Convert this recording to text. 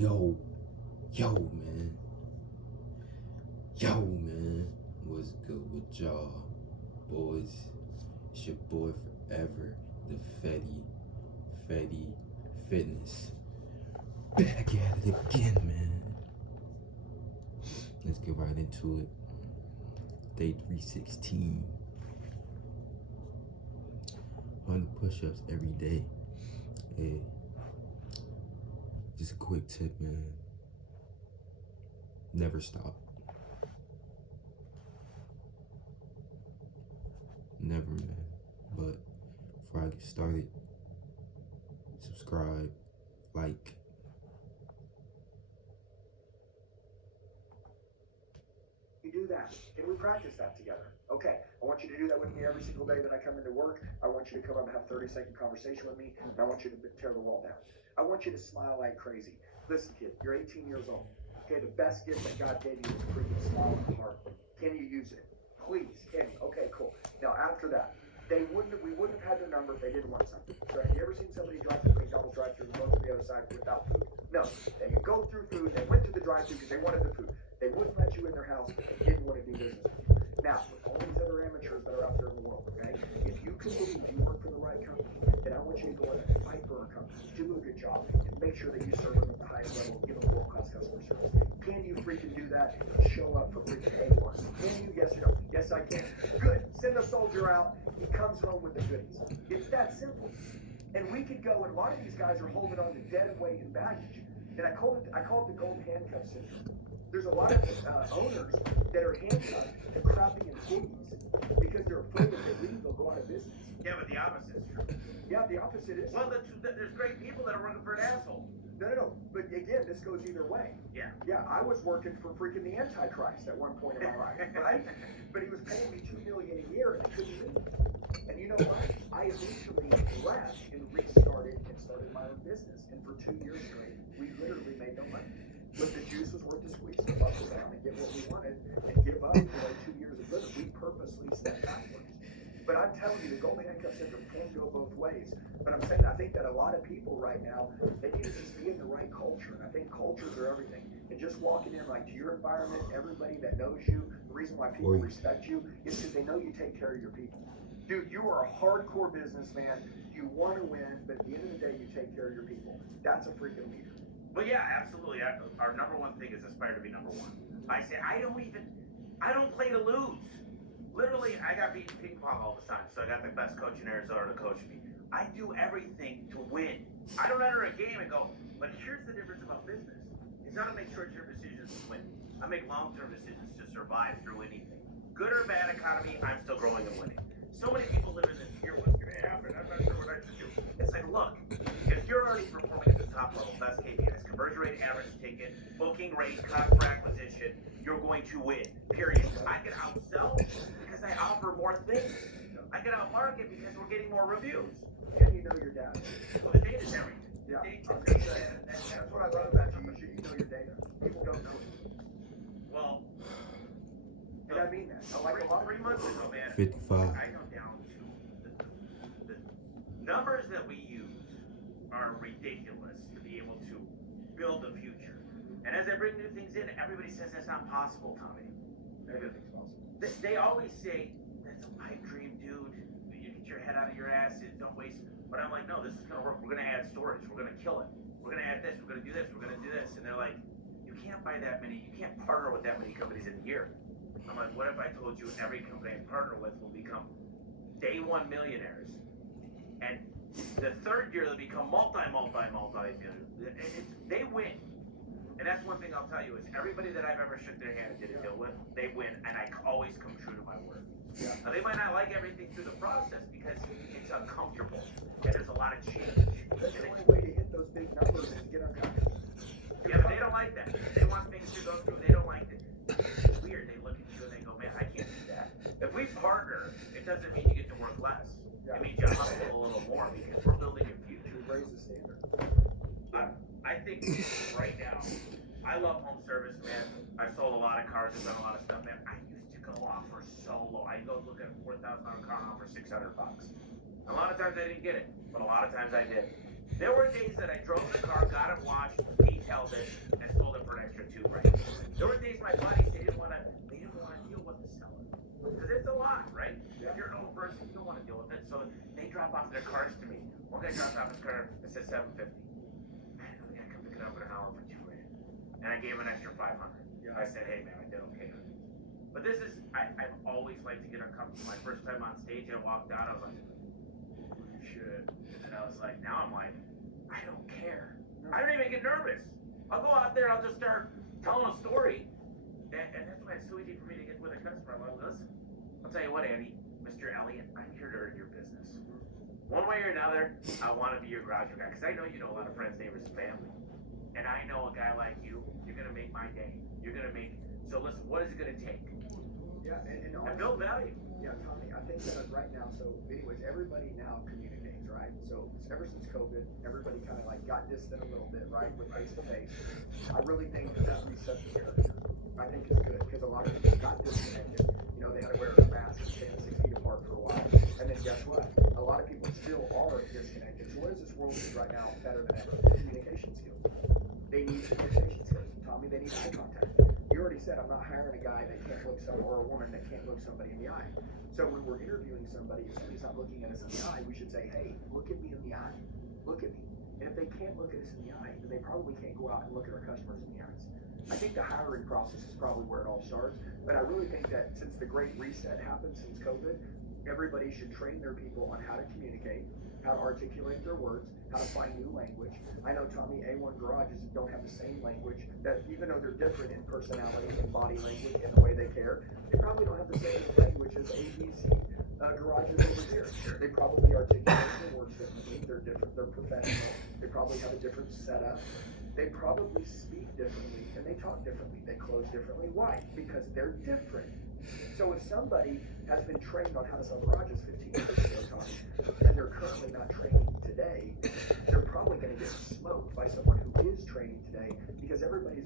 Yo, yo, man. Yo, man. What's good with y'all, boys? It's your boy forever, the Fetty Fitness. Back at it again, man. Let's get right into it. Day 316. 100 push-ups every day. Hey, just a quick tip, man. Never stop. Never, man. But before I get started, subscribe, like. You do that. Can we practice that together? Okay. I want you to do that with me every single day that I come into work. I want you to come up and have a 30-second conversation with me, and I want you to tear the wall down. I want you to smile like crazy. Listen, kid, you're 18 years old. Okay, the best gift that God gave you is a freaking smile in the heart. Can you use it? Please, can you? Okay, cool. Now, after that, we wouldn't have had their number if they didn't want something. So have you ever seen somebody drive through McDonald's drive-through and go to the other side without food? No. They could go through food. They went to the drive-through because they wanted the food. They wouldn't let you in their house if they didn't want to do business with you. Now, with all these other amateurs that are out there in the world, okay, if you can believe you work for the right company, then I want you to go in and fight for our company, do a good job, and make sure that you serve them at the highest level, give them world-class customer service. Can you freaking do that and show up for freaking A1? Can you? Yes or no? Yes, I can. Good. Send a soldier out. He comes home with the goodies. It's that simple. And we could go, and a lot of these guys are holding on to dead weight and baggage. And I call it the golden handcuff syndrome. There's a lot of owners that are handcuffed to crappy employees because they're afraid if they leave, they'll go out of business. Yeah, but the opposite is true. Yeah, the opposite is. Well, there's great people that are working for an asshole. No. But again, this goes either way. Yeah. Yeah, I was working for freaking the Antichrist at one point in my life, right? But he was paying me $2 million a year, and I couldn't leave. And you know what? I eventually left and restarted and started my own business. And for 2 years straight, we literally made no money. But the juice was worth the squeeze to buckle down and get what we wanted and give up 2 years of living. We purposely stepped backwards. But I'm telling you, the golden handcuff syndrome can go both ways. But I'm saying I think that a lot of people right now, they need to just be in the right culture. And I think cultures are everything. And just walking in like to your environment, everybody that knows you, the reason why people respect you is because they know you take care of your people. Dude, you are a hardcore businessman. You want to win, but at the end of the day, you take care of your people. That's a freaking leader. Well, yeah, absolutely. Our number one thing is aspire to be number one. I say, I don't play to lose. Literally, I got beaten ping pong all the time, so I got the best coach in Arizona to coach me. I do everything to win. I don't enter a game and go, but here's the difference about business. It's not to make short-term decisions to win. I make long-term decisions to survive through anything. Good or bad economy, I'm still growing and winning. So many people live in this fear, what's going to happen? I'm not sure what I should do. It's like, look, if you're already performing at the top level, best KPIs, conversion rate, average ticket, booking rate, cost per acquisition, you're going to win, period. I can outsell because I offer more things. I can outmarket because we're getting more reviews. And you know your data. Well, the data's everything. Yeah, I was going to say, and that's what I love about you. You know your data. People don't know it. Well, and I mean that. I like a lot of 3 months ago, man, 55. I go down to the numbers that we use are ridiculous to be able to build the future. And as I bring new things in, everybody says that's not possible, Tommy. Everything's possible. They always say, that's a pipe dream, dude. You get your head out of your ass and don't waste. But I'm like, no, this is going to work. We're going to add storage. We're going to kill it. We're going to add this. We're going to do this. We're going to do this. And they're like, you can't buy that many. You can't partner with that many companies in a year. I'm like, what if I told you every company I partner with will become day one millionaires? And the third year they'll become multi-millionaires. They win. And that's one thing I'll tell you is everybody that I've ever shook their hand and did a deal with, they win, and I always come true to my word. Yeah. Now, they might not like everything through the process because it's uncomfortable, and there's a lot of change. That's the only way to hit those big numbers is to get uncomfortable. Yeah, but they don't like that. They want things to go through. They don't like it. It's weird. They look at you and they go, man, I can't do that. If we partner, it doesn't mean you get to work less. Yeah. It means you hustle a little more because we're building your future. We raise the standard. I think right now, I love home service, man. I've sold a lot of cars, I've done a lot of stuff, man. I used to go offer so low. I go look at a $4,000 car and offer $600. A lot of times I didn't get it, but a lot of times I did. There were days that I drove the car, got it washed, detailed it, and sold it for an extra $2 grand. There were days my buddies, they didn't want to deal with the seller. Because it's a lot, right? If you're an old person, you don't want to deal with it. So they drop off their cars to me. One guy dropped off his car, it said $750. I had another guy come pick it up in an hour for $2 grand. And I gave him an extra $500. I said, hey man, I did okay. But this is, I've always liked to get uncomfortable. My first time on stage, I walked out, I was like, holy shit. And I was like, now I'm like, I don't care. I don't even get nervous. I'll go out there, I'll just start telling a story. And that's why it's so easy for me to get with a customer. I'm like, listen, I'll tell you what, Andy, Mr. Elliott, I'm here to earn your business. One way or another, I want to be your garage guy. Because I know you know a lot of friends, neighbors, and family. And I know a guy like you, you're going to make my day. You're going to make, so listen, what is it going to take? Yeah, and build value. Yeah, Tommy, I think that right now, so anyways, everybody now communicates, right? So ever since COVID, everybody kind of like got distant a little bit, right, with face-to-face. I really think that resets the character. I think it's good, because a lot of people got disconnected. You know, they had to wear a mask and stand 6 feet apart for a while. And then guess what? A lot of people still are disconnected. So what does this world need right now better than ever? Communication skills. They need communication skills. Tommy, they need eye contact. You already said I'm not hiring a guy that can't look somebody, or a woman that can't look somebody in the eye. So when we're interviewing somebody, if somebody's not looking at us in the eye, we should say, hey, look at me in the eye. Look at me. And if they can't look at us in the eye, then they probably can't go out and look at our customers in the eyes. I think the hiring process is probably where it all starts. But I really think that since the great reset happened since COVID, everybody should train their people on how to communicate, how to articulate their words, how to find new language. I know, Tommy, A1 garages don't have the same language, that even though they're different in personality and body language and the way they care, they probably don't have the same language as ABC garages over here. They probably articulate their words differently. They're different. They're professional. They probably have a different setup. They probably speak differently and they talk differently. They close differently. Why? Because they're different. So if somebody has been trained on how to sell garages 15 years ago, Tommy, and they're currently not training today, they're probably going to get smoked by someone who is training today, because everybody's already